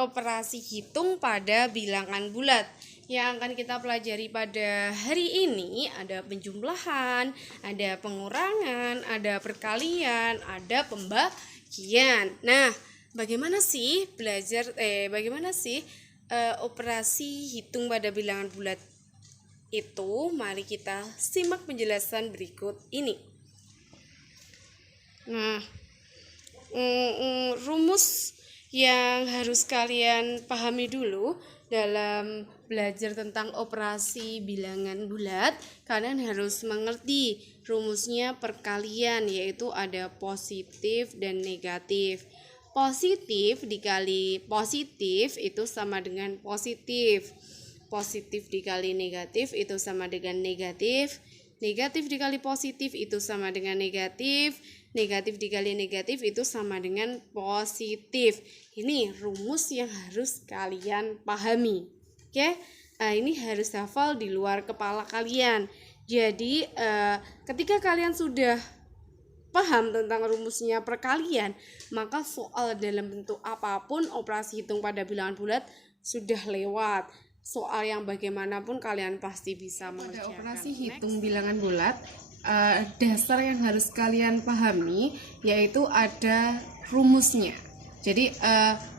operasi hitung pada bilangan bulat. Yang akan kita pelajari pada hari ini ada penjumlahan, ada pengurangan, ada perkalian, ada pembagian. Nah, bagaimana sih operasi hitung pada bilangan bulat itu? Mari kita simak penjelasan berikut ini. Nah, rumus yang harus kalian pahami dulu dalam belajar tentang operasi bilangan bulat, kalian harus mengerti rumusnya perkalian, yaitu ada positif dan negatif. Positif dikali positif itu sama dengan positif. Positif dikali negatif itu sama dengan negatif. Negatif dikali positif itu sama dengan negatif. Negatif dikali negatif itu sama dengan positif. Ini rumus yang harus kalian pahami. Oke, ini harus hafal di luar kepala kalian. Jadi ketika kalian sudah paham tentang rumusnya perkalian, maka soal dalam bentuk apapun operasi hitung pada bilangan bulat sudah lewat. Soal yang bagaimanapun kalian pasti bisa mengerjakan. Operasi hitung bilangan bulat, dasar yang harus kalian pahami yaitu ada rumusnya. Jadi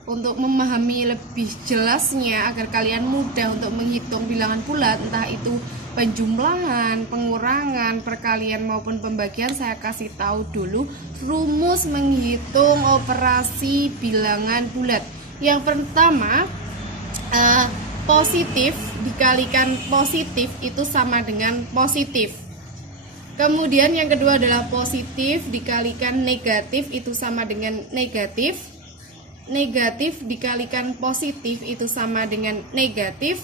untuk memahami lebih jelasnya agar kalian mudah untuk menghitung bilangan bulat, entah itu penjumlahan, pengurangan, perkalian maupun pembagian, saya kasih tahu dulu rumus menghitung operasi bilangan bulat. Yang pertama, positif dikalikan positif itu sama dengan positif. Kemudian yang kedua adalah positif dikalikan negatif itu sama dengan negatif. Negatif dikalikan positif itu sama dengan negatif.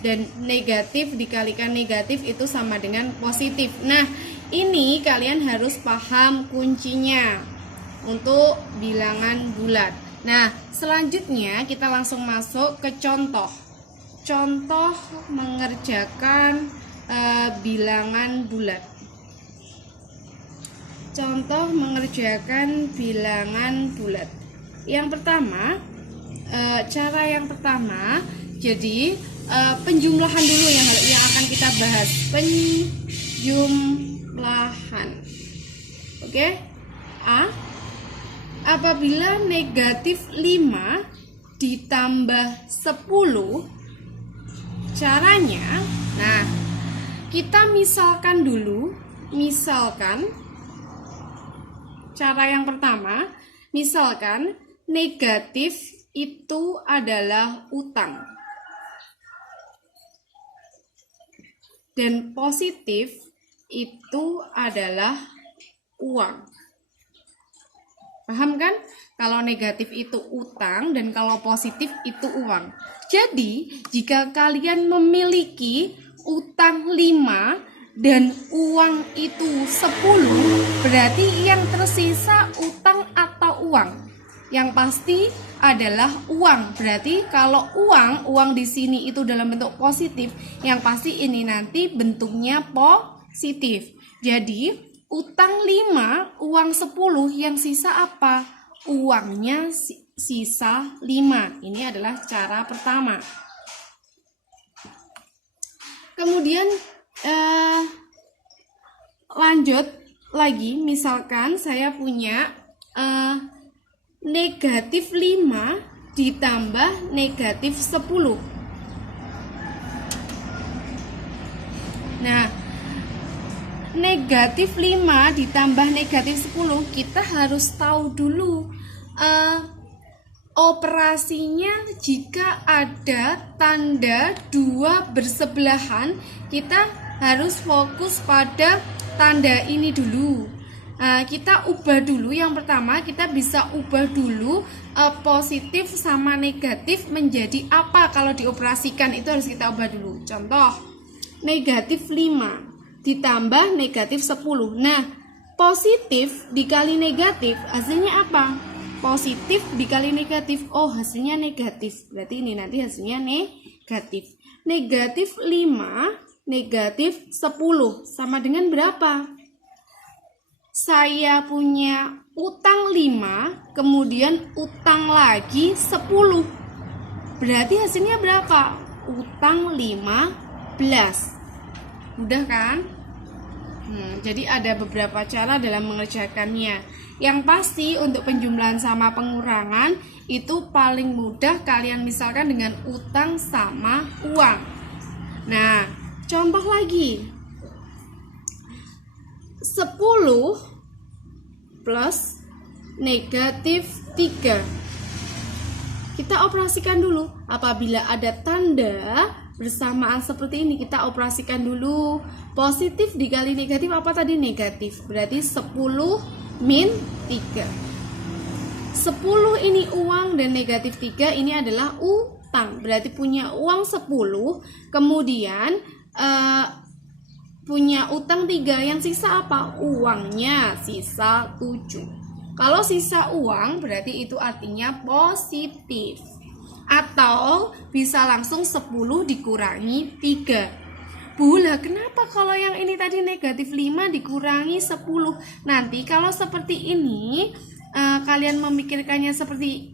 Dan negatif dikalikan negatif itu sama dengan positif. Nah, ini kalian harus paham kuncinya untuk bilangan bulat. Nah, selanjutnya kita langsung masuk ke contoh. Contoh mengerjakan bilangan bulat. Contoh mengerjakan bilangan bulat. Yang pertama, cara yang pertama, jadi penjumlahan dulu yang akan kita bahas. Penjumlahan. Oke? Apabila negatif 5 ditambah 10, caranya, nah, kita misalkan dulu, cara yang pertama, misalkan negatif itu adalah utang dan positif itu adalah uang. Paham kan? Kalau negatif itu utang dan kalau positif itu uang. Jadi, jika kalian memiliki utang 5 dan uang itu 10, berarti yang tersisa utang atau uang? Yang pasti adalah uang. Berarti kalau uang di sini itu dalam bentuk positif, yang pasti ini nanti bentuknya positif. Jadi, utang 5, uang 10, yang sisa apa? Uangnya sisa 5. Ini adalah cara pertama. Kemudian lanjut lagi, misalkan saya punya negatif 5 ditambah negatif 10. Nah, negatif 5 ditambah negatif 10, kita harus tahu dulu operasinya. Jika ada tanda 2 bersebelahan, kita harus fokus pada tanda ini dulu. Kita ubah dulu. Yang pertama, kita bisa ubah dulu positif sama negatif menjadi apa. Kalau dioperasikan itu harus kita ubah dulu. Contoh, negatif 5 ditambah negatif 10. Nah, positif dikali negatif hasilnya apa? Positif dikali negatif, oh hasilnya negatif. Berarti ini nanti hasilnya negatif. Negatif 5 negatif 10 sama dengan berapa? Saya punya utang 5, kemudian utang lagi 10. Berarti hasilnya berapa? Utang 15. Mudah kan? Jadi ada beberapa cara dalam mengerjakannya. Yang pasti untuk penjumlahan sama pengurangan itu paling mudah kalian misalkan dengan utang sama uang. Nah, contoh lagi. 10 plus negatif 3. Kita operasikan dulu. Apabila ada tanda bersamaan seperti ini, kita operasikan dulu. Positif dikali negatif apa tadi? Negatif. Berarti 10 min 3. 10 ini uang dan negatif 3 ini adalah utang. Berarti punya uang 10, kemudian punya utang 3, yang sisa apa? Uangnya, sisa 7. Kalau sisa uang berarti itu artinya positif. Atau bisa langsung 10 dikurangi 3. Lah kenapa kalau yang ini tadi negatif 5 dikurangi 10? Nanti kalau seperti ini kalian memikirkannya seperti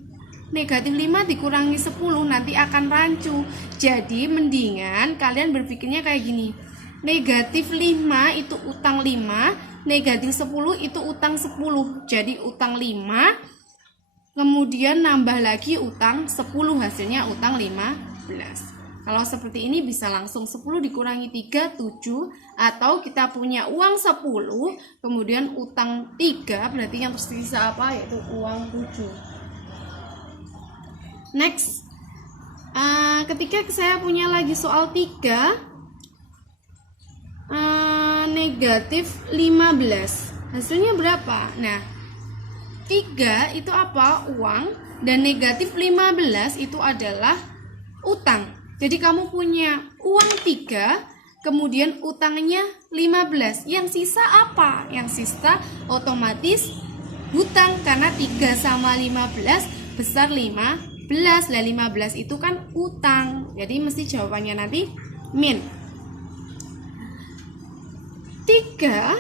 negatif 5 dikurangi 10 nanti akan rancu. Jadi mendingan kalian berpikirnya kayak gini. Negatif 5 itu utang 5, negatif 10 itu utang 10. Jadi utang 5, kemudian nambah lagi utang 10, hasilnya utang 15. Kalau seperti ini bisa langsung 10 dikurangi 3, 7. Atau kita punya uang 10, kemudian utang 3, berarti yang tersisa apa? Yaitu uang 7. Next, ketika saya punya lagi soal 3, negatif 15, hasilnya berapa? Nah, 3 itu apa? Uang, dan negatif 15 itu adalah utang. Jadi kamu punya uang 3, kemudian utangnya 15. Yang sisa apa? Yang sisa otomatis hutang, karena 3 sama 15 besar 15. Lah 15 itu kan utang. Jadi mesti jawabannya nanti min. 3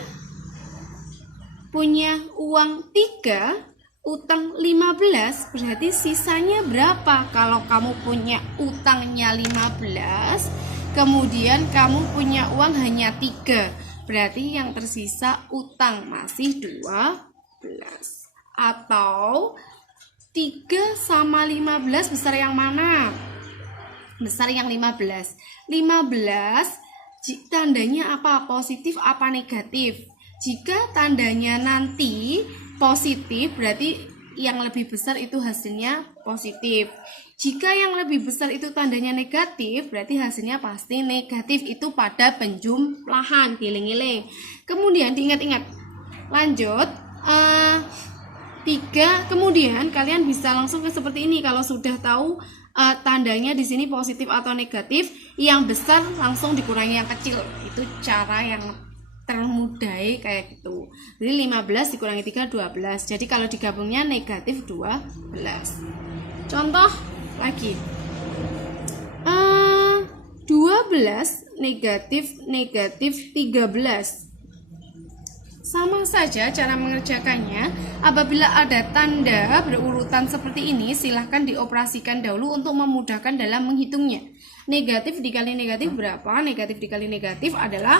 punya uang 3, utang 15, berarti sisanya berapa? Kalau kamu punya utangnya 15, kemudian kamu punya uang hanya 3, berarti yang tersisa utang masih 12. Atau 3 sama 15 besar yang mana? Besar yang 15. 15 tandanya apa? Positif apa negatif? Jika tandanya nanti positif, berarti yang lebih besar itu hasilnya positif. Jika yang lebih besar itu tandanya negatif, berarti hasilnya pasti negatif. Itu pada penjumlahan, giling-giling. Kemudian diingat-ingat. Lanjut, 3, kemudian kalian bisa langsung ke seperti ini. Kalau sudah tahu tandanya di sini positif atau negatif, yang besar langsung dikurangi yang kecil. Itu cara yang termudah kayak gitu. Jadi 15 dikurangi 3, 12. Jadi kalau digabungnya negatif 12. Contoh lagi. 12 negatif 13. Sama saja cara mengerjakannya. Apabila ada tanda berurutan seperti ini, silahkan dioperasikan dahulu untuk memudahkan dalam menghitungnya. Negatif dikali negatif berapa? Negatif dikali negatif adalah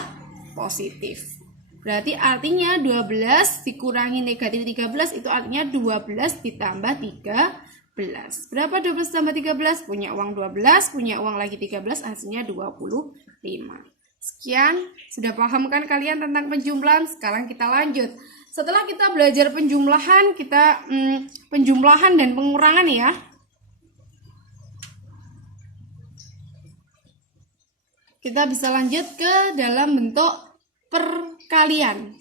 positif. Berarti artinya 12 dikurangi negatif 13 itu artinya 12 ditambah 13. Berapa 12 tambah 13? Punya uang 12, punya uang lagi 13, hasilnya 25. Sekian, sudah paham kan kalian tentang penjumlahan? Sekarang kita lanjut. Setelah kita belajar penjumlahan, kita penjumlahan dan pengurangan ya. Kita bisa lanjut ke dalam bentuk perkalian.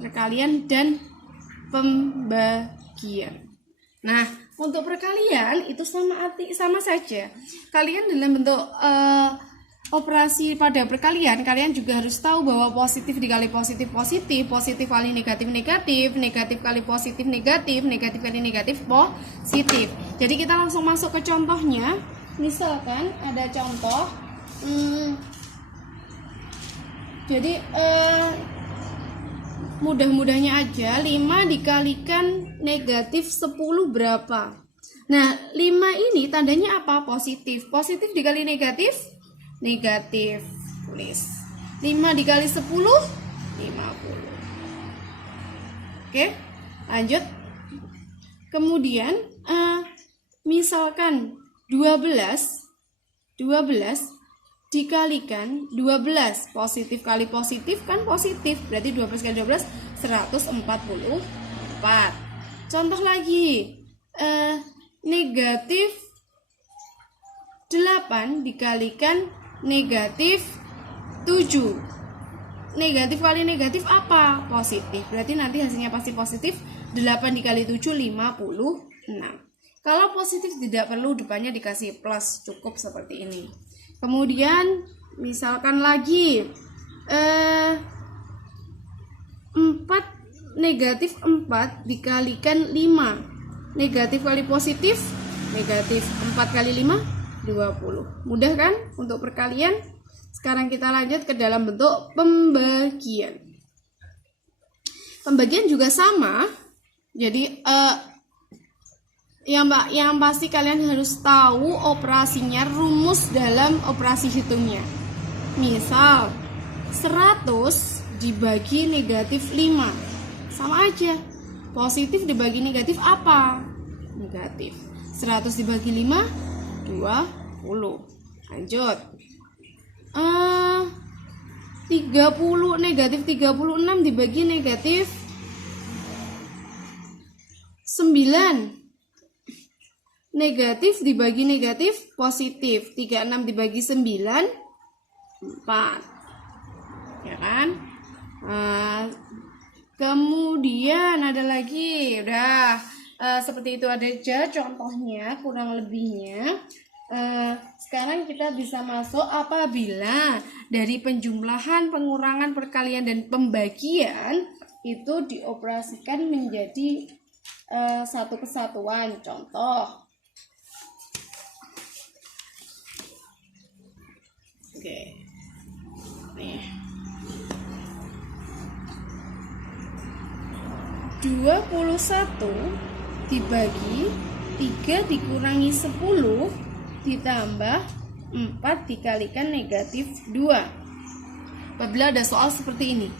Perkalian dan pembagian. Nah, untuk perkalian itu sama saja. Kalian dalam bentuk operasi pada perkalian, kalian juga harus tahu bahwa positif dikali positif positif, positif kali negatif negatif, negatif kali positif negatif, negatif kali negatif positif. Jadi kita langsung masuk ke contohnya. Misalkan ada contoh, jadi mudah-mudahnya aja 5 dikalikan negatif 10 berapa? Nah, 5 ini tandanya apa? Positif. Positif dikali negatif? Negatif. Tulis. 5 dikali 10? 50. Oke, lanjut. Kemudian, misalkan 12 dikalikan 12. Positif kali positif kan positif. Berarti 12 kali 12, 144. Contoh lagi. Negatif 8 dikalikan negatif 7. Negatif kali negatif apa? Positif. Berarti nanti hasilnya pasti positif. 8 dikali 7, 56. Kalau positif tidak perlu depannya dikasih plus, cukup seperti ini. Kemudian misalkan lagi negatif 4 dikalikan 5. Negatif kali positif, negatif 4 kali 5, 20. Mudah kan untuk perkalian? Sekarang kita lanjut ke dalam bentuk pembagian. Pembagian juga sama. Jadi yang pasti kalian harus tahu operasinya, rumus dalam operasi hitungnya. Misal 100 dibagi negatif 5. Sama aja. Positif dibagi negatif apa? Negatif. 100 dibagi 5, 20. Lanjut. 30 negatif 36 dibagi negatif 9. Negatif dibagi negatif positif. 36 dibagi 9, 4. Ya kan? Kemudian ada lagi, udah seperti itu aja contohnya, kurang lebihnya. Sekarang kita bisa masuk apabila dari penjumlahan, pengurangan, perkalian, dan pembagian itu dioperasikan menjadi satu kesatuan. Contoh, oke, nih 21 dibagi 3 dikurangi 10 ditambah 4 dikalikan negatif 2. Apabila ada soal seperti ini,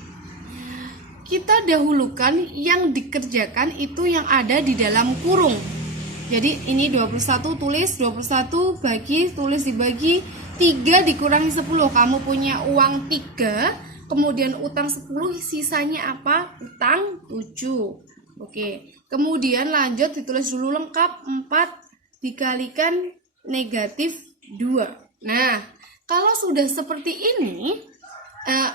kita dahulukan yang dikerjakan itu yang ada di dalam kurung. Jadi ini 21 tulis 21 bagi, tulis dibagi 3 dikurangi 10. Kamu punya uang 3, kemudian utang 10, sisanya apa? Utang 7. Oke. Kemudian lanjut ditulis dulu lengkap 4 dikalikan negatif 2. Nah, kalau sudah seperti ini,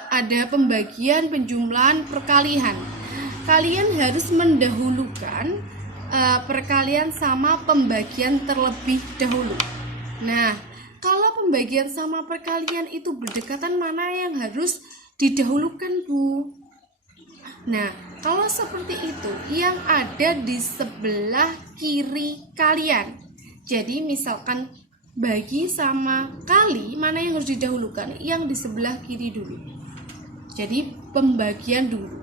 ada pembagian, penjumlahan, perkalian. Kalian harus mendahulukan perkalian sama pembagian terlebih dahulu. Nah, kalau pembagian sama perkalian itu berdekatan, mana yang harus didahulukan, Bu? Nah, kalau seperti itu, yang ada di sebelah kiri kalian. Jadi misalkan bagi sama kali, mana yang harus didahulukan? Yang di sebelah kiri dulu. Jadi pembagian dulu.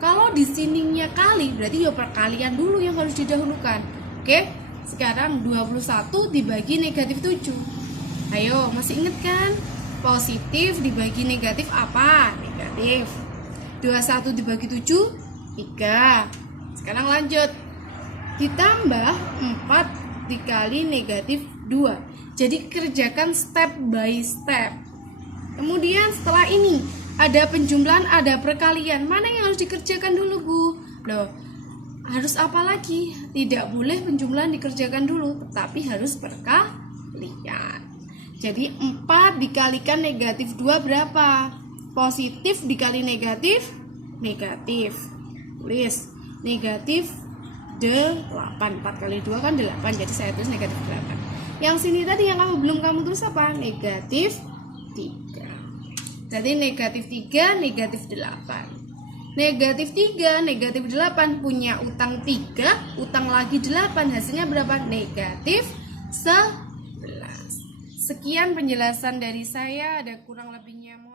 Kalau di sininya kali, berarti ya perkalian dulu yang harus didahulukan. Oke, sekarang 21 dibagi negatif 7. Ayo, masih inget kan? Positif dibagi negatif apa? Negatif. 21 dibagi 7, 3. Sekarang lanjut. Ditambah 4 dikali negatif 2. Jadi kerjakan step by step. Kemudian setelah ini ada penjumlahan, ada perkalian. Mana yang harus dikerjakan dulu, Bu? Loh, harus apa lagi? Tidak boleh penjumlahan dikerjakan dulu, tetapi harus perkalian. Jadi 4 dikalikan negatif 2 berapa? Positif dikali negatif, negatif. Tulis negatif 8. 4 kali 2 kan 8, jadi saya tulis negatif 8. Yang sini tadi yang belum kamu tulis apa? Negatif 3. Jadi negatif 3, negatif 8. Negatif 3, negatif 8 punya utang 3, utang lagi 8, hasilnya berapa? Negatif 11. Sekian penjelasan dari saya, ada kurang lebihnya.